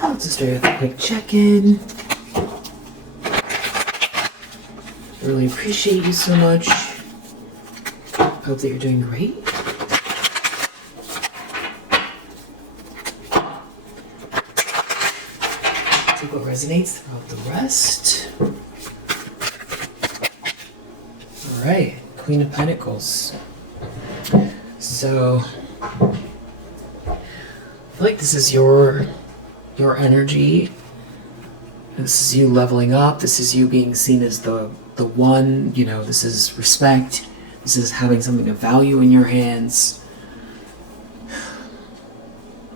Just do a quick check-in. Really appreciate you so much. Hope that you're doing great. Take what resonates throughout the rest. Alright, Queen of Pentacles. So, I feel like this is your energy. This is you leveling up. This is you being seen as the one. You know, this is respect. This is having something of value in your hands.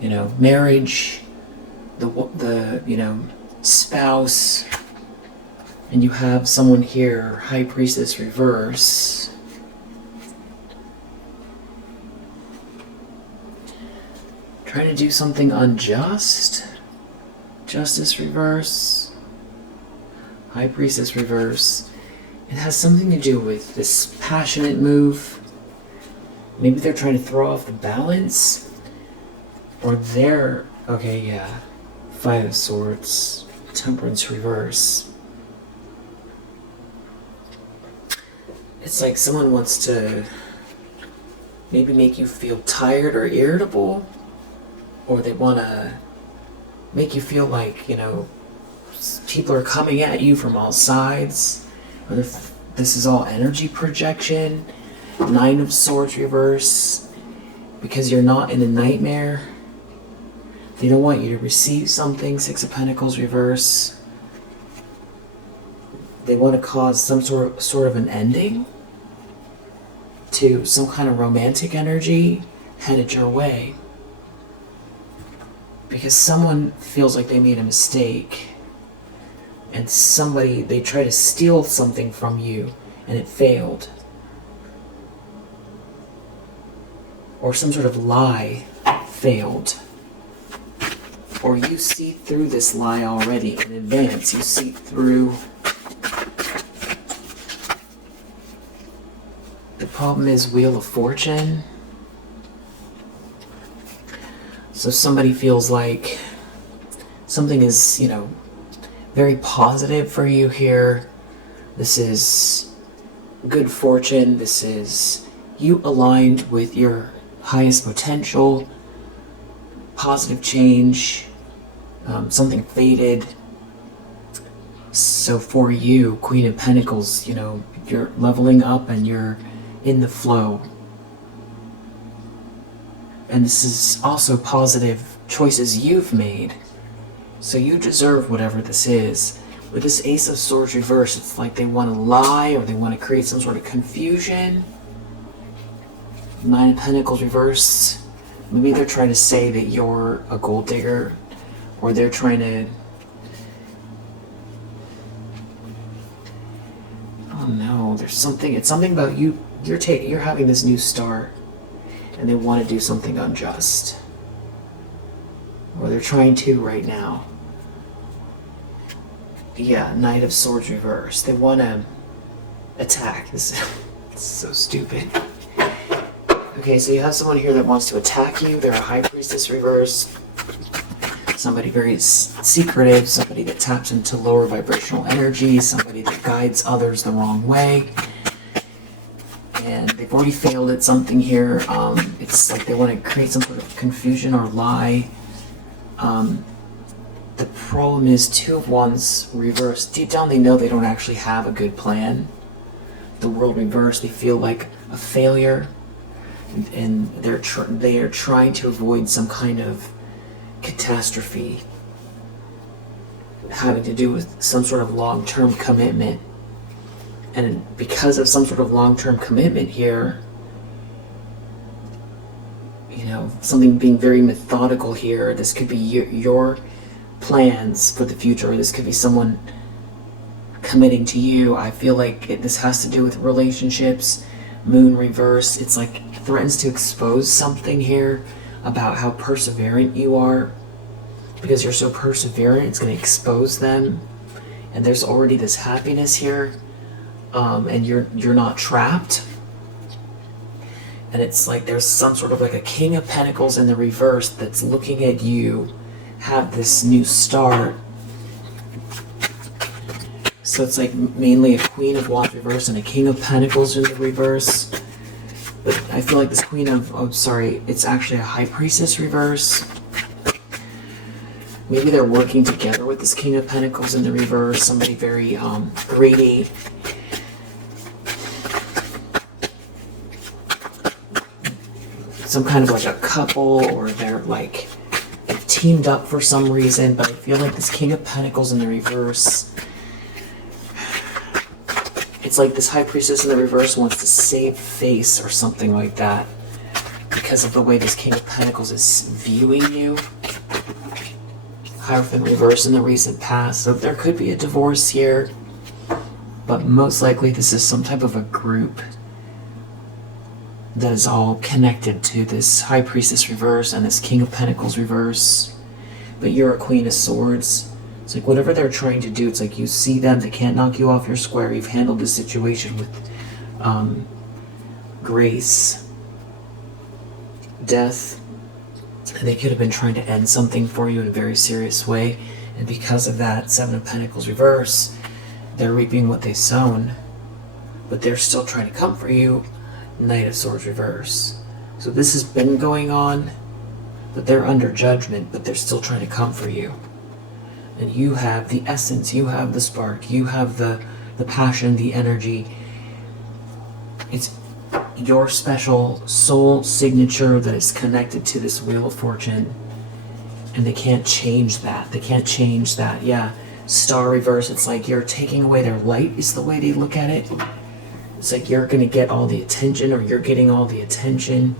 You know, marriage. The you know, spouse. And you have someone here, High Priestess reverse. Trying to do something unjust. Justice reverse. High Priestess reverse. It has something to do with this passionate move. Maybe they're trying to throw off the balance. Or they're... Okay, yeah. Five of Swords. Temperance reverse. It's like someone wants to maybe make you feel tired or irritable. Or they want to make you feel like, you know, people are coming at you from all sides. Or if this is all energy projection. Nine of Swords reverse. Because you're not in a nightmare. They don't want you to receive something. Six of Pentacles reverse. They want to cause some sort of an ending to some kind of romantic energy headed your way. Because someone feels like they made a mistake and they try to steal something from you and it failed. Or some sort of lie failed. Or you see through this lie already in advance. You see through. The problem is Wheel of Fortune. So somebody feels like something is, you know, very positive for you here. This is good fortune. This is you aligned with your highest potential. Positive change. Something faded. So for you, Queen of Pentacles, you know, you're leveling up and you're in the flow. And this is also positive choices you've made. So you deserve whatever this is. With this Ace of Swords reverse, it's like they want to lie or they want to create some sort of confusion. Nine of Pentacles reverse. Maybe they're trying to say that you're a gold digger. Or they're trying to... Oh no, there's something... It's something about you. You're having this new start. And they want to do something unjust. Or they're trying to right now. Yeah, Knight of Swords reverse. They want to attack. This is so stupid. Okay, so you have someone here that wants to attack you. They're a High Priestess reverse. Somebody very secretive. Somebody that taps into lower vibrational energy. Somebody that guides others the wrong way. And they've already failed at something here. It's like they want to create some sort of confusion or lie. The problem is Two of Wands reversed. Deep down they know they don't actually have a good plan. The World reversed, they feel like a failure. And they are trying to avoid some kind of catastrophe having to do with some sort of long-term commitment. And because of some sort of long-term commitment here, you know, something being very methodical here, this could be your plans for the future, or this could be someone committing to you. I feel like this has to do with relationships. Moon reverse, it's like it threatens to expose something here about how perseverant you are. Because you're so perseverant, it's going to expose them. And there's already this happiness here. And you're not trapped. And it's like there's some sort of like a King of Pentacles in the reverse that's looking at you have this new start. So it's like mainly a Queen of Wands reverse and a King of Pentacles in the reverse. But I feel like this it's actually a High Priestess reverse. Maybe they're working together with this King of Pentacles in the reverse. Somebody very greedy. Some kind of like a couple, or they're like teamed up for some reason. But I feel like this King of Pentacles in the reverse, it's like this High Priestess in the reverse wants to save face or something like that because of the way this King of Pentacles is viewing you. Hierophant reverse in the recent past. So there could be a divorce here, but most likely this is some type of a group that is all connected to this High Priestess reverse and this King of Pentacles reverse. But you're a Queen of Swords. It's like whatever they're trying to do, it's like you see them, they can't knock you off your square. You've handled the situation with grace. Death. And they could have been trying to end something for you in a very serious way. And because of that, Seven of Pentacles reverse, they're reaping what they've sown. But they're still trying to come for you. Knight of Swords reverse. So this has been going on, but they're under judgment, but they're still trying to come for you. And you have the essence, you have the spark, you have the passion, the energy. It's your special soul signature that is connected to this Wheel of Fortune. And they can't change that. They can't change that. Yeah. Star reverse, it's like you're taking away their light is the way they look at it. It's like you're going to get all the attention, or you're getting all the attention.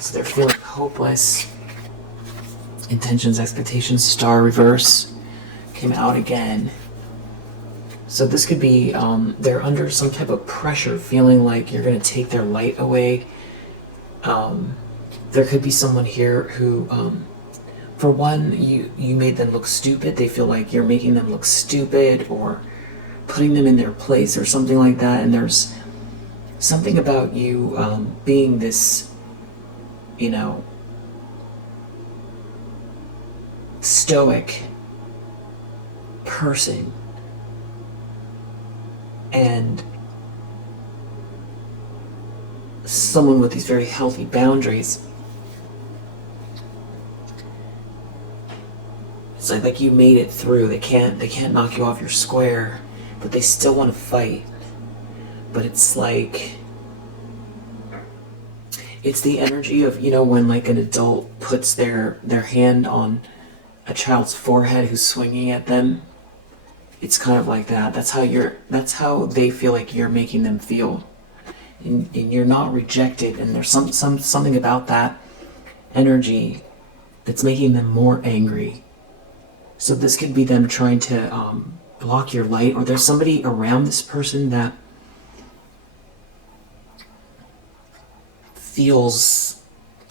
So they're feeling hopeless. Intentions, expectations, Star reverse came out again. So this could be, they're under some type of pressure, feeling like you're going to take their light away. There could be someone here who, for one, you made them look stupid. They feel like you're making them look stupid, or putting them in their place, or something like that. And there's something about you being this, stoic person, and someone with these very healthy boundaries. It's like you made it through. They can't knock you off your square, but they still want to fight. But it's like, it's the energy of, when like an adult puts their hand on a child's forehead who's swinging at them. It's kind of like that. That's how they feel like you're making them feel. And you're not rejected, and there's something about that energy that's making them more angry. So this could be them trying to block your light, or there's somebody around this person that feels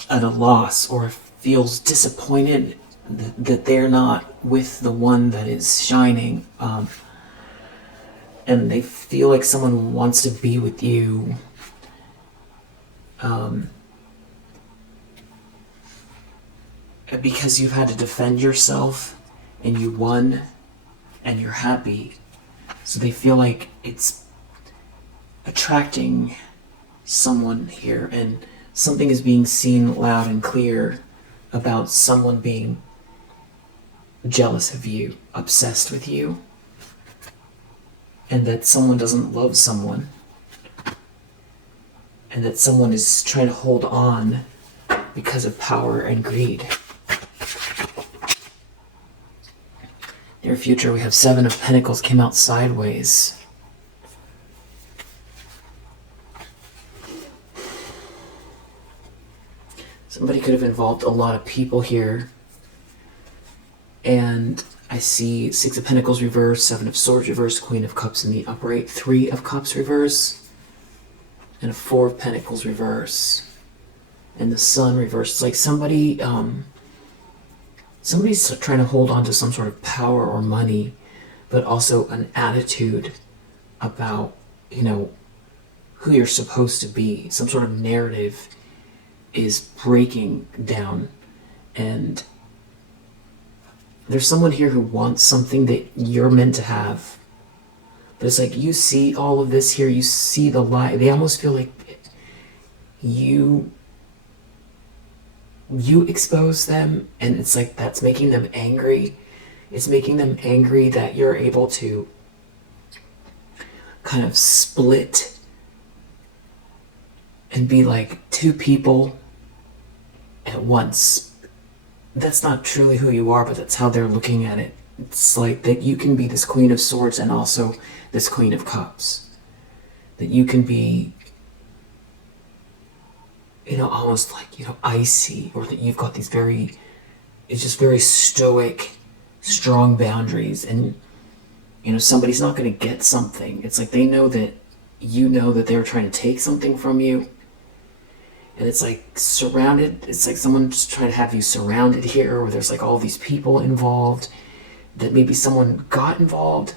at a loss, or feels disappointed that they're not with the one that is shining, and they feel like someone wants to be with you, because you've had to defend yourself and you won and you're happy. So they feel like it's attracting someone here, and something is being seen loud and clear about someone being jealous of you, obsessed with you, and that someone doesn't love someone, and that someone is trying to hold on because of power and greed. Near future, we have Seven of Pentacles came out sideways. Somebody could have involved a lot of people here. And I see Six of Pentacles reverse, Seven of Swords reverse, Queen of Cups in the upright, Three of Cups reverse, and a Four of Pentacles reverse, and the Sun reverse. It's like somebody's trying to hold on to some sort of power or money, but also an attitude about, who you're supposed to be. Some sort of narrative is breaking down, and there's someone here who wants something that you're meant to have. But it's like you see all of this here, you see the lie. They almost feel like you expose them, and it's like that's making them angry. It's making them angry that you're able to kind of split and be like two people at once. That's not truly who you are, but that's how they're looking at it. It's like that you can be this Queen of Swords and also this Queen of Cups. That you can be, almost like, icy, or that you've got these it's just very stoic, strong boundaries, and, somebody's not going to get something. It's like they know that they're trying to take something from you. And it's like surrounded, it's like someone's trying to have you surrounded here, where there's like all these people involved, that maybe someone got involved.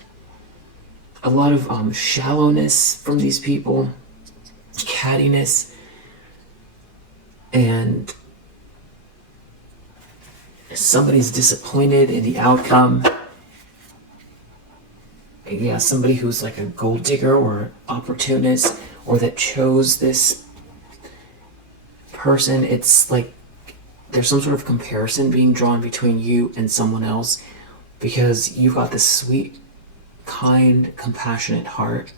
A lot of shallowness from these people, cattiness, and somebody's disappointed in the outcome. Yeah, somebody who's like a gold digger or opportunist, or that chose this person. It's like there's some sort of comparison being drawn between you and someone else, because you've got this sweet, kind, compassionate heart,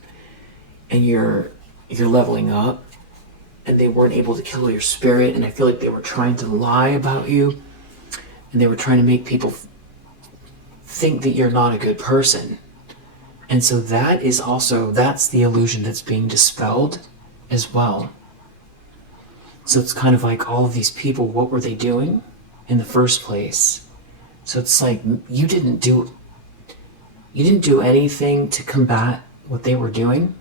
and you're leveling up, and they weren't able to kill your spirit, and I feel like they were trying to lie about you, and they were trying to make people think that you're not a good person. And so that's the illusion that's being dispelled as well. So it's kind of like all of these people, what were they doing in the first place? So it's like you didn't do anything to combat what they were doing.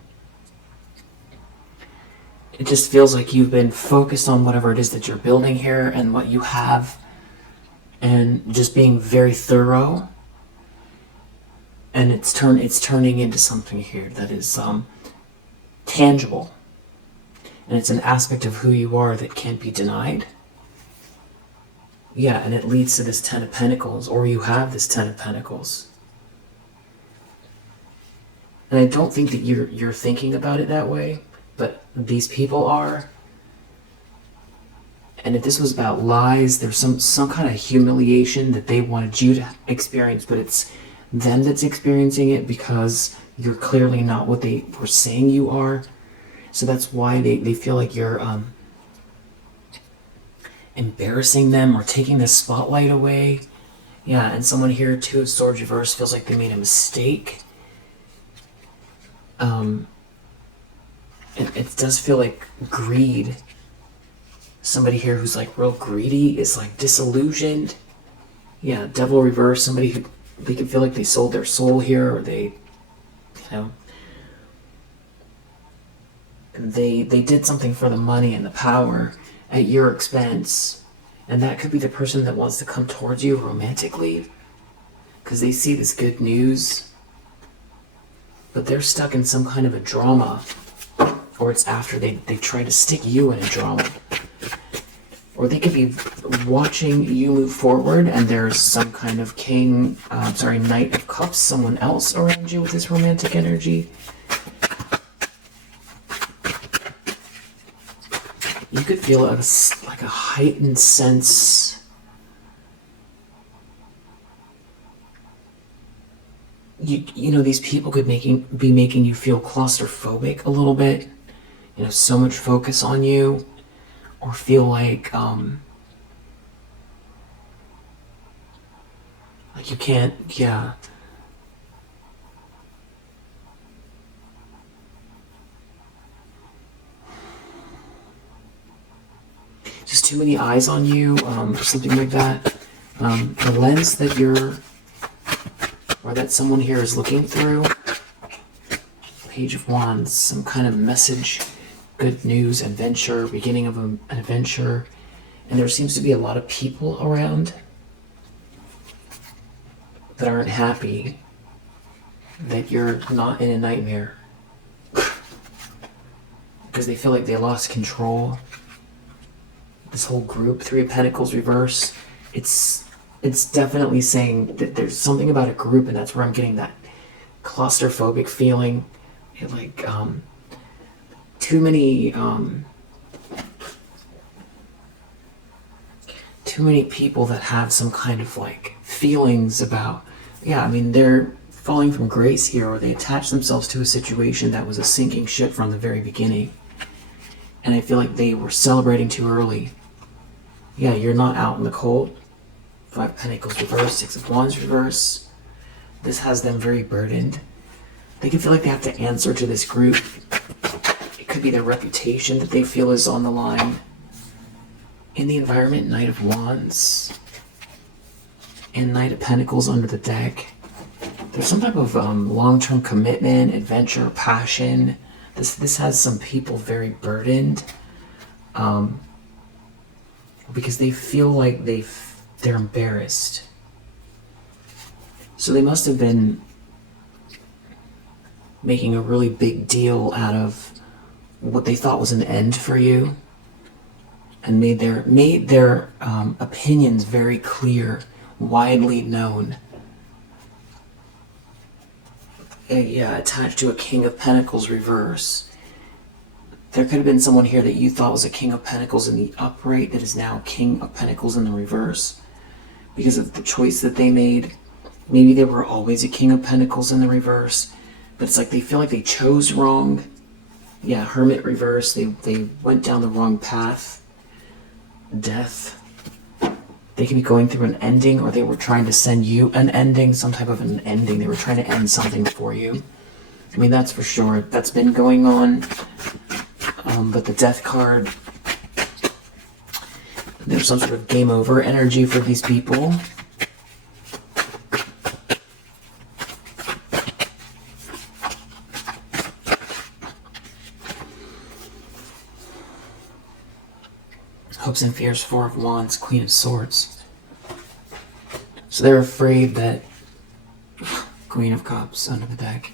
It just feels like you've been focused on whatever it is that you're building here and what you have, and just being very thorough. And it's turning into something here that is tangible. And it's an aspect of who you are that can't be denied. Yeah, and it leads to this Ten of Pentacles, or you have this Ten of Pentacles. And I don't think that you're thinking about it that way, but these people are. And if this was about lies, there's some kind of humiliation that they wanted you to experience, but it's them that's experiencing it because you're clearly not what they were saying you are. So that's why they feel like you're embarrassing them or taking the spotlight away. Yeah, and someone here, Two of Swords reverse, feels like they made a mistake. It does feel like greed. Somebody here who's like real greedy is like disillusioned. Yeah, Devil reverse, somebody who they can feel like they sold their soul here, or they did something for the money and the power at your expense. And that could be the person that wants to come towards you romantically, because they see this good news, but they're stuck in some kind of a drama, or it's after they try to stick you in a drama. Or they could be watching you move forward, and there's some kind of Knight of Cups, someone else around you with this romantic energy. You could feel like a heightened sense. These people could be making you feel claustrophobic a little bit. So much focus on you, or feel like you can't. Yeah. Just too many eyes on you, or something like that. The lens that that someone here is looking through. Page of Wands, some kind of message, good news, adventure, beginning of an adventure. And there seems to be a lot of people around that aren't happy that you're not in a nightmare, because they feel like they lost control. This whole group, Three of Pentacles reverse, it's it's definitely saying that there's something about a group, and that's where I'm getting that claustrophobic feeling. Like too many people that have some kind of like feelings about, yeah, I mean, they're falling from grace here, or they attach themselves to a situation that was a sinking ship from the very beginning. And I feel like they were celebrating too early. Yeah, you're not out in the cold. 5 of Pentacles reverse, 6 of Wands reverse. This has them very burdened. They can feel like they have to answer to this group. It could be their reputation that they feel is on the line. In the environment, Knight of Wands and Knight of Pentacles under the deck. There's some type of long-term commitment, adventure, passion. This has some people very burdened because they feel like they're embarrassed. So they must have been making a really big deal out of what they thought was an end for you, and made their opinions very clear, widely known. Yeah, attached to a King of Pentacles reverse. There could have been someone here that you thought was a King of Pentacles in the upright that is now King of Pentacles in the reverse because of the choice that they made. Maybe they were always a King of Pentacles in the reverse, but it's like they feel like they chose wrong. Yeah, Hermit reverse. They went down the wrong path. Death. They could be going through an ending, or they were trying to send you an ending, some type of an ending. They were trying to end something for you. I mean, that's for sure. That's been going on. But the Death card, there's some sort of game over energy for these people. Hopes and fears, 4 of Wands, Queen of Swords. So they're afraid that Queen of Cups under the deck,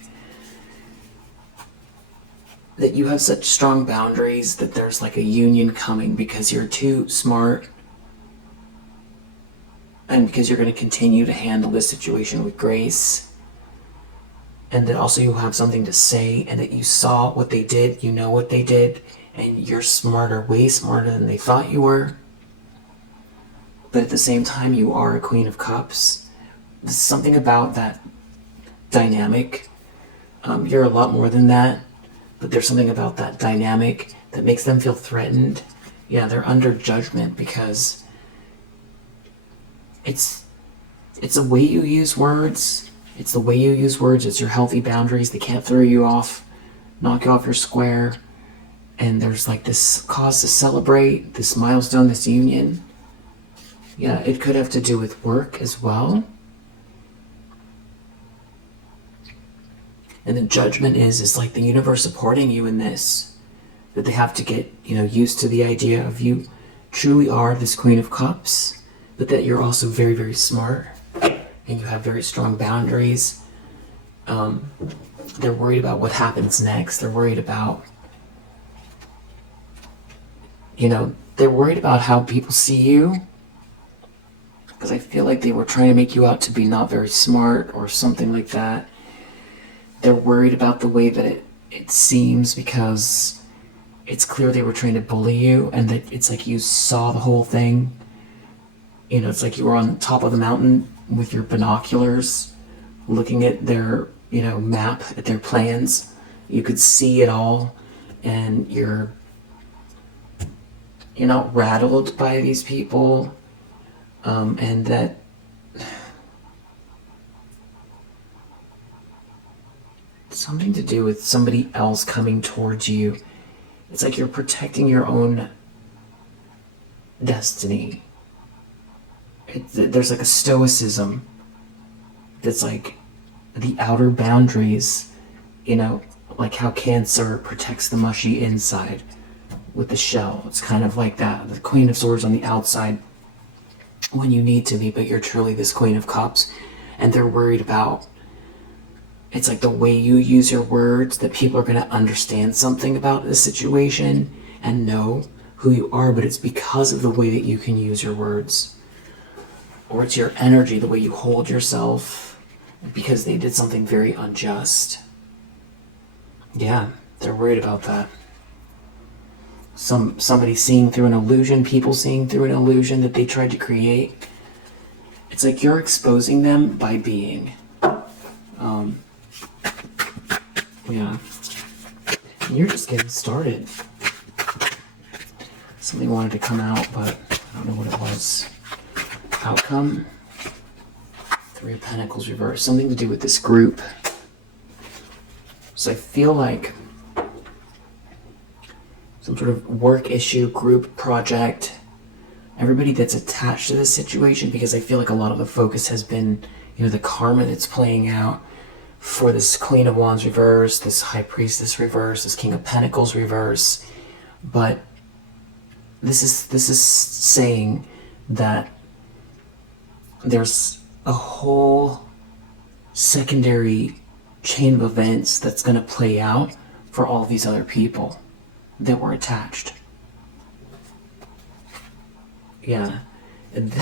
that you have such strong boundaries that there's like a union coming because you're too smart and because you're going to continue to handle this situation with grace, and that also you have something to say, and that you saw what they did, you know what they did, and you're smarter, way smarter than they thought you were. But at the same time, you are a Queen of Cups. There's something about that dynamic. You're a lot more than that, but there's something about that dynamic that makes them feel threatened. Yeah, they're under judgment because it's the way you use words. It's the way you use words. It's your healthy boundaries. They can't throw you off, knock you off your square. And there's like this cause to celebrate, this milestone, this union. Yeah, it could have to do with work as well. And the judgment is like the universe supporting you in this. That they have to get, used to the idea of you truly are this Queen of Cups, but that you're also very, very smart and you have very strong boundaries. They're worried about what happens next. They're worried about they're worried about how people see you, because I feel like they were trying to make you out to be not very smart or something like that. They're worried about the way that it seems, because it's clear they were trying to bully you, and that it's like you saw the whole thing. It's like you were on top of the mountain with your binoculars looking at their, map, at their plans. You could see it all, and you're not rattled by these people, and that something to do with somebody else coming towards you. It's like you're protecting your own destiny. There's like a stoicism that's like the outer boundaries, like how Cancer protects the mushy inside with the shell. It's kind of like that. The Queen of Swords on the outside when you need to be, but you're truly this Queen of Cups. And they're worried about, it's like the way you use your words, that people are going to understand something about this situation and know who you are, but it's because of the way that you can use your words. or it's your energy, the way you hold yourself, because they did something very unjust. Yeah, they're worried about that. Somebody seeing through an illusion, people seeing through an illusion that they tried to create. It's like you're exposing them by being. Yeah. And you're just getting started. Something wanted to come out, but I don't know what it was. Outcome. 3 of Pentacles reversed. Something to do with this group. So I feel like some sort of work issue, group project. Everybody that's attached to this situation, because I feel like a lot of the focus has been, the karma that's playing out for this Queen of Wands reverse, this High Priestess reverse, this King of Pentacles reverse. But this is saying that there's a whole secondary chain of events that's going to play out for all these other people that were attached. Yeah. And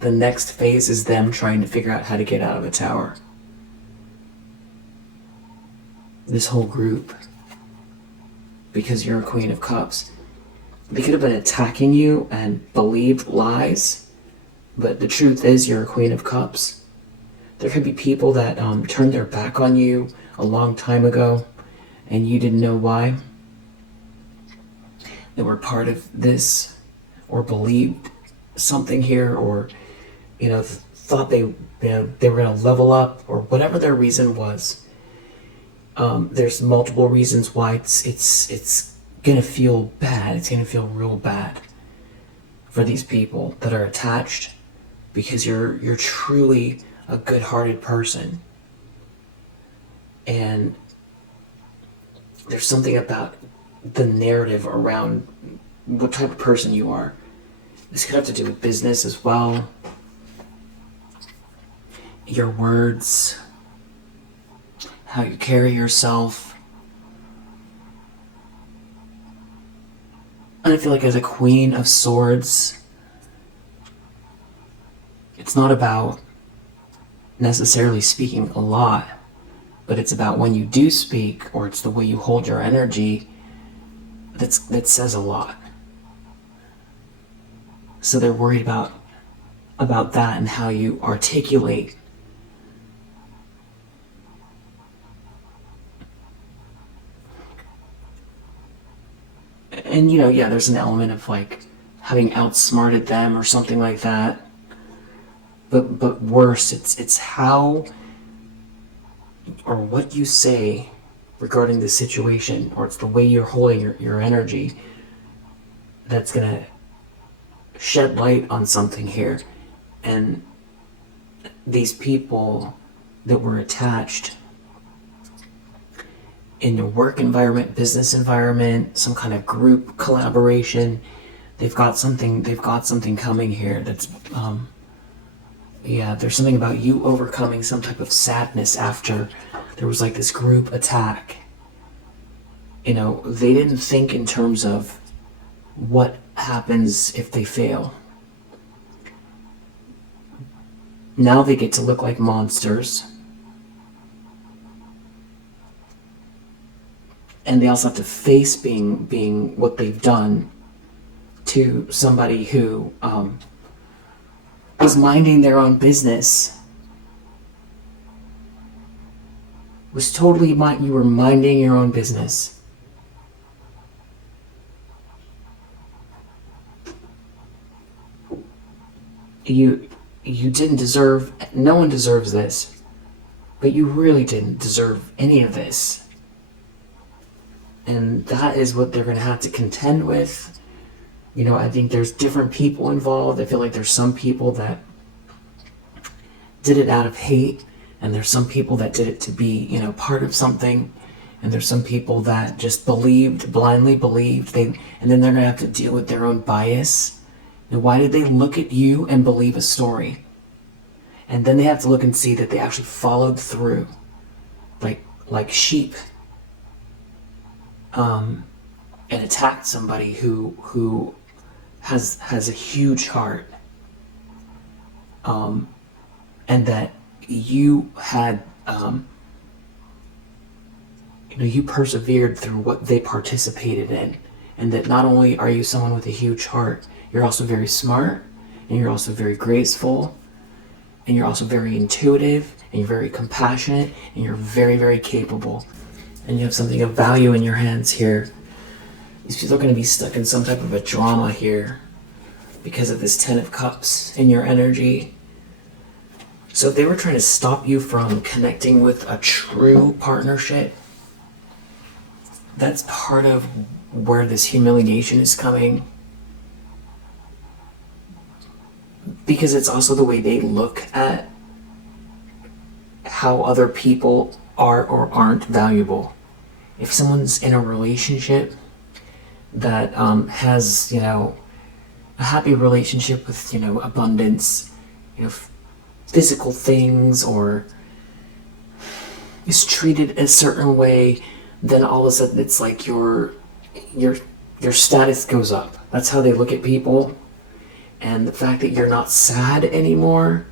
the next phase is them trying to figure out how to get out of the tower. This whole group. Because you're a Queen of Cups. They could have been attacking you and believed lies, but the truth is you're a Queen of Cups. There could be people that turned their back on you a long time ago, and you didn't know why. They were part of this, or believed something here, or thought they were going to level up, or whatever their reason was. There's multiple reasons why it's going to feel bad. It's going to feel real bad for these people that are attached, because you're truly a good-hearted person. And there's something about the narrative around what type of person you are. This could have to do with business as well. Your words, how you carry yourself. And I feel like as a Queen of Swords, it's not about necessarily speaking a lot, but it's about when you do speak, or it's the way you hold your energy, that says a lot. So they're worried about that and how you articulate. And there's an element of like having outsmarted them or something like that. But worse, it's how or what you say regarding the situation, or it's the way you're holding your energy, that's gonna shed light on something here. And these people that were attached in your work environment, business environment, some kind of group collaboration, they've got something coming here that's there's something about you overcoming some type of sadness after there was like this group attack. They didn't think in terms of what happens if they fail. Now they get to look like monsters. And they also have to face being what they've done to somebody who was minding their own business. Was totally you were minding your own business. You didn't deserve, no one deserves this, but you really didn't deserve any of this. And that is what they're going to have to contend with. I think there's different people involved. I feel like there's some people that did it out of hate, and there's some people that did it to be, part of something, and there's some people that just blindly believed, and then they're going to have to deal with their own bias. And why did they look at you and believe a story? And then they have to look and see that they actually followed through, like sheep, and attacked somebody who has a huge heart. and that you had, you persevered through what they participated in, and that not only are you someone with a huge heart, you're also very smart, and you're also very graceful, and you're also very intuitive, and you're very compassionate, and you're very, very capable, and you have something of value in your hands here. These people are going to be stuck in some type of a drama here because of this Ten of Cups in your energy. So if they were trying to stop you from connecting with a true partnership, that's part of where this humiliation is coming. Because it's also the way they look at how other people are or aren't valuable. If someone's in a relationship that has, a happy relationship with, abundance, physical things, or is treated a certain way, then all of a sudden it's like your status goes up. That's how they look at people. And the fact that you're not sad anymore,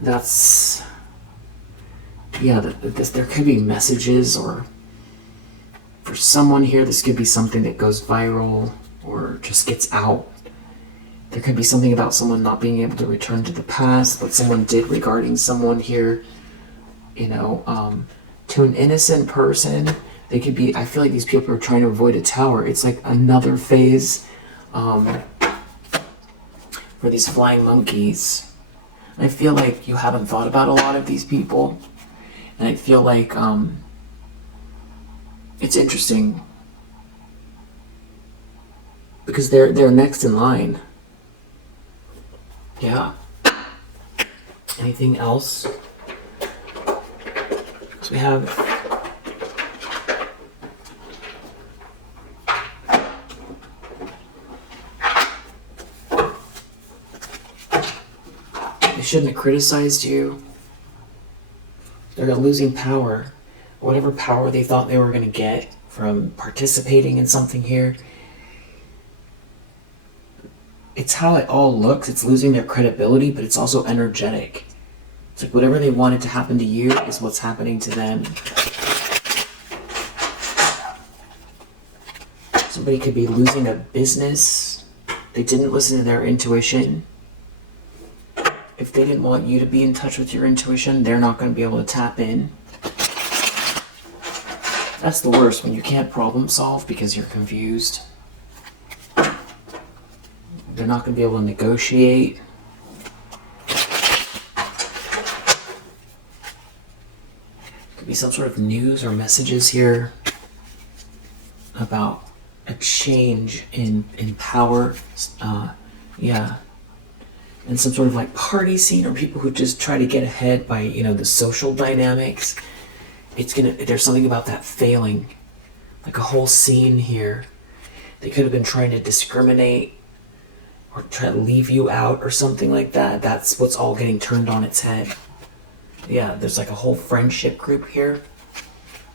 that's, there could be messages, or for someone here, this could be something that goes viral or just gets out. There could be something about someone not being able to return to the past, what someone did regarding someone here, to an innocent person. They could be, I feel like these people are trying to avoid a tower. It's like another phase for these flying monkeys. I feel like you haven't thought about a lot of these people. And I feel like it's interesting because they're next in line. Yeah. Anything else? So we have they shouldn't have criticized you. They're losing power. Whatever power they thought they were going to get from participating in something here. It's how it all looks. It's losing their credibility, but it's also energetic. It's like whatever they wanted to happen to you is what's happening to them. Somebody could be losing a business. They didn't listen to their intuition. If they didn't want you to be in touch with your intuition, they're not going to be able to tap in. That's the worst, when you can't problem solve because you're confused. They're not going to be able to negotiate. Could be some sort of news or messages here about a change in power. And some sort of like party scene, or people who just try to get ahead by, the social dynamics. There's something about that failing. Like a whole scene here. They could have been trying to discriminate or try to leave you out or something like that. That's what's all getting turned on its head. Yeah, there's like a whole friendship group here.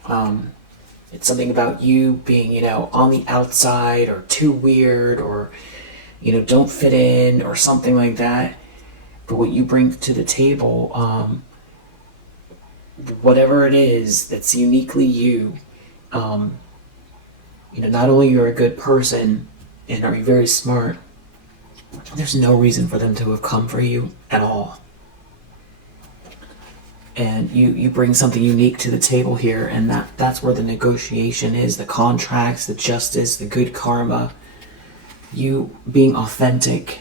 It's something about you being, on the outside, or too weird, or, don't fit in, or something like that. But what you bring to the table, whatever it is that's uniquely you, not only you're a good person and are you very smart, there's no reason for them to have come for you at all. And you bring something unique to the table here, and that's where the negotiation is, the contracts, the justice, the good karma, you being authentic.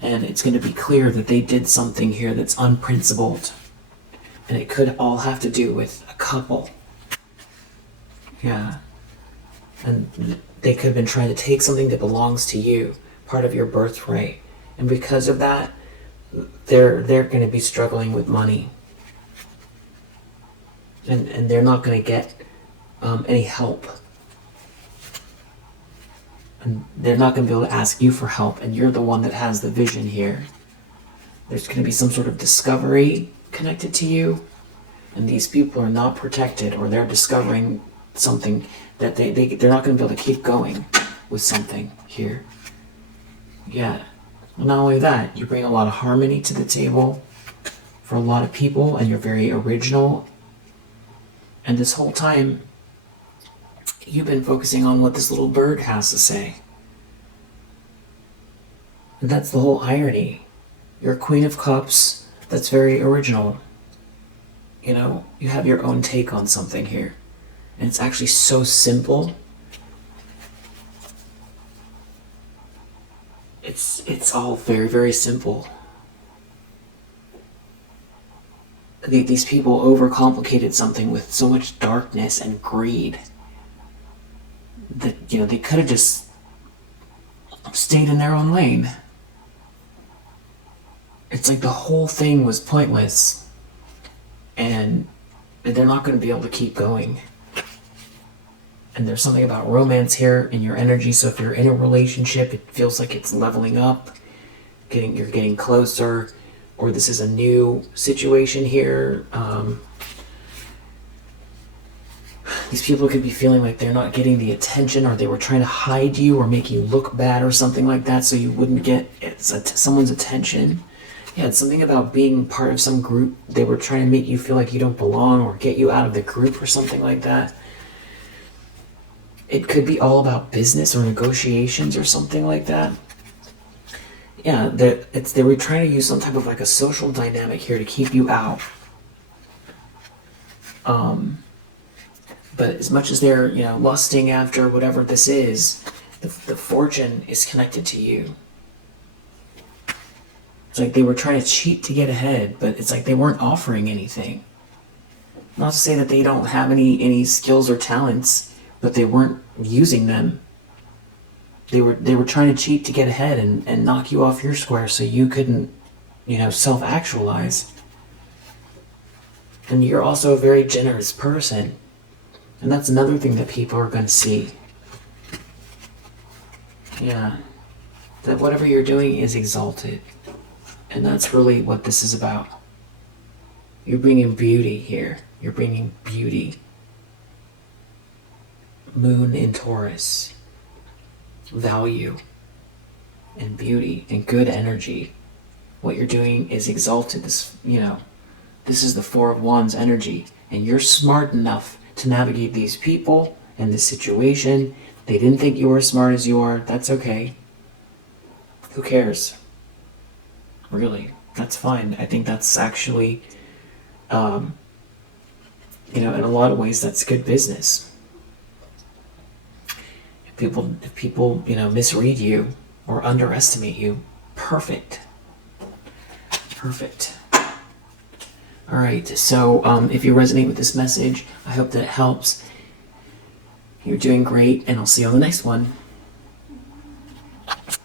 And it's going to be clear that they did something here that's unprincipled. And it could all have to do with a couple. Yeah. And they could have been trying to take something that belongs to you, part of your birthright. And because of that, they're going to be struggling with money. And they're not going to get any help. And they're not going to be able to ask you for help, and you're the one that has the vision here. There's going to be some sort of discovery connected to you, and these people are not protected, or they're discovering something that they're not going to be able to keep going with something here. Yeah. Well, not only that, you bring a lot of harmony to the table for a lot of people, and you're very original. And this whole time, you've been focusing on what this little bird has to say. And that's the whole irony. You're a Queen of Cups that's very original. You know, you have your own take on something here. And it's actually so simple. It's all very, very simple. These people overcomplicated something with so much darkness and greed that, you know, they could have just stayed in their own lane. It's like the whole thing was pointless, and they're not going to be able to keep going. And there's something about romance here in your energy. So if you're in a relationship, it feels like it's leveling up, you're getting closer, or this is a new situation here. These people could be feeling like they're not getting the attention, or they were trying to hide you or make you look bad or something like that, so you wouldn't get someone's attention. Yeah, it's something about being part of some group. They were trying to make you feel like you don't belong or get you out of the group or something like that. It could be all about business or negotiations or something like that. Yeah, they were trying to use some type of like a social dynamic here to keep you out. But as much as they're, you know, lusting after whatever this is, the fortune is connected to you. It's like they were trying to cheat to get ahead, but it's like they weren't offering anything. Not to say that they don't have any skills or talents, but they weren't using them. They were trying to cheat to get ahead and knock you off your square so you couldn't, you know, self-actualize. And you're also a very generous person. And that's another thing that people are going to see. Yeah. That whatever you're doing is exalted. And that's really what this is about. You're bringing beauty here. You're bringing beauty. Moon in Taurus. Value. And beauty. And good energy. What you're doing is exalted. This, you know, this is the Four of Wands energy. And you're smart enough to navigate these people and this situation. They didn't think you were as smart as you are. That's okay. Who cares? Really, that's fine. I think that's actually, you know, in a lot of ways, that's good business. If people, you know, misread you or underestimate you, perfect. Perfect. All right, so if you resonate with this message, I hope that it helps. You're doing great, and I'll see you on the next one.